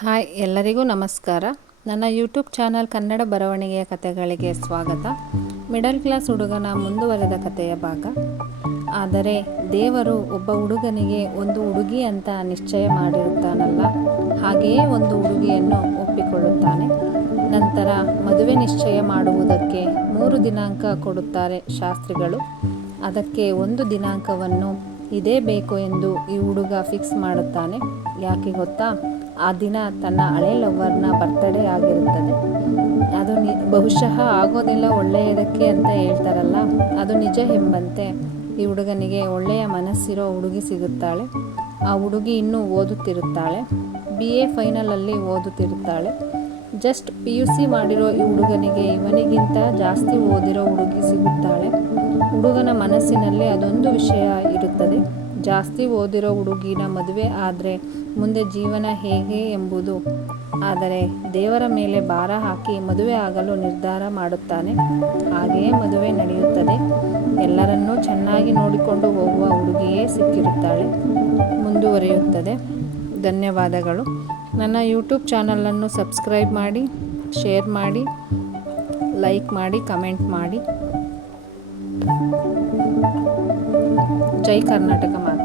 Hi, ಎಲ್ಲರಿಗೂ ನಮಸ್ಕಾರ. ನನ್ನ ಯೂಟ್ಯೂಬ್ ಚಾನಲ್ ಕನ್ನಡ ಬರವಣಿಗೆಯ ಕಥೆಗಳಿಗೆ ಸ್ವಾಗತ. ಮಿಡಲ್ ಕ್ಲಾಸ್ ಹುಡುಗನ ಮುಂದುವರೆದ ಕಥೆಯ ಭಾಗ. ಆದರೆ ದೇವರು ಒಬ್ಬ ಹುಡುಗನಿಗೆ ಒಂದು ಹುಡುಗಿ ಅಂತ ನಿಶ್ಚಯ ಮಾಡಿರುತ್ತಾನಲ್ಲ? ಹಾಗೆಯೇ ಒಂದು ಹುಡುಗಿಯನ್ನು ಒಪ್ಪಿಕೊಳ್ಳುತ್ತಾನೆ. ನಂತರ ಮದುವೆ ನಿಶ್ಚಯ ಮಾಡುವುದಕ್ಕೆ ಮೂರು ದಿನಾಂಕ ಕೊಡುತ್ತಾರೆ ಶಾಸ್ತ್ರಿಗಳು. ಅದಕ್ಕೆ ಒಂದು ದಿನಾಂಕವನ್ನು ಇದೇ ಬೇಕು ಎಂದು ಈ ಹುಡುಗ ಫಿಕ್ಸ್ ಮಾಡುತ್ತಾನೆ. ಯಾಕೆ ಗೊತ್ತಾ? ಆ ದಿನ ತನ್ನ ಹಳೆ ಲವ್ವರ್ನ ಬರ್ತಡೇ ಆಗಿರುತ್ತದೆ. ಅದು ನಿ, ಬಹುಶಃ ಆಗೋದಿಲ್ಲ ಒಳ್ಳೆಯದಕ್ಕೆ ಅಂತ ಹೇಳ್ತಾರಲ್ಲ, ಅದು ನಿಜ ಎಂಬಂತೆ ಈ ಹುಡುಗನಿಗೆ ಒಳ್ಳೆಯ ಮನಸ್ಸಿರೋ ಹುಡುಗಿ ಸಿಗುತ್ತಾಳೆ. ಆ ಹುಡುಗಿ ಇನ್ನೂ ಓದುತ್ತಿರುತ್ತಾಳೆ ಬಿ ಎ ಫೈನಲಲ್ಲಿ ಓದುತ್ತಿರುತ್ತಾಳೆ. ಜಸ್ಟ್ ಪಿ ಯು ಸಿ ಮಾಡಿರೋ ಈ ಹುಡುಗನಿಗೆ ಇವನಿಗಿಂತ ಜಾಸ್ತಿ ಓದಿರೋ ಹುಡುಗಿ ಸಿಗುತ್ತಾಳೆ. ಹುಡುಗನ ಮನಸ್ಸಿನಲ್ಲಿ ಅದೊಂದು ವಿಷಯ ಇರುತ್ತದೆ. ಜಾಸ್ತಿ ಓದಿರೋ ಹುಡುಗಿನ ಮದುವೆ ಆದರೆ ಮುಂದೆ ಜೀವನ ಹೇಗೆ ಎಂಬುದು. ಆದರೆ ದೇವರ ಮೇಲೆ ಭಾರ ಹಾಕಿ ಮದುವೆ ಆಗಲು ನಿರ್ಧಾರ ಮಾಡುತ್ತಾನೆ. ಹಾಗೆಯೇ ಮದುವೆ ನಡೆಯುತ್ತದೆ. ಎಲ್ಲರನ್ನೂ ಚೆನ್ನಾಗಿ ನೋಡಿಕೊಂಡು ಹೋಗುವ ಹುಡುಗಿಯೇ ಸಿಕ್ಕಿರುತ್ತಾಳೆ. ಮುಂದುವರಿಯುತ್ತದೆ. ಧನ್ಯವಾದಗಳು. ನನ್ನ ಯೂಟ್ಯೂಬ್ ಚಾನಲನ್ನು ಸಬ್ಸ್ಕ್ರೈಬ್ ಮಾಡಿ, ಶೇರ್ ಮಾಡಿ, ಲೈಕ್ ಮಾಡಿ, ಕಮೆಂಟ್ ಮಾಡಿ. ಜೈ ಕರ್ನಾಟಕ ಮಾತೆ.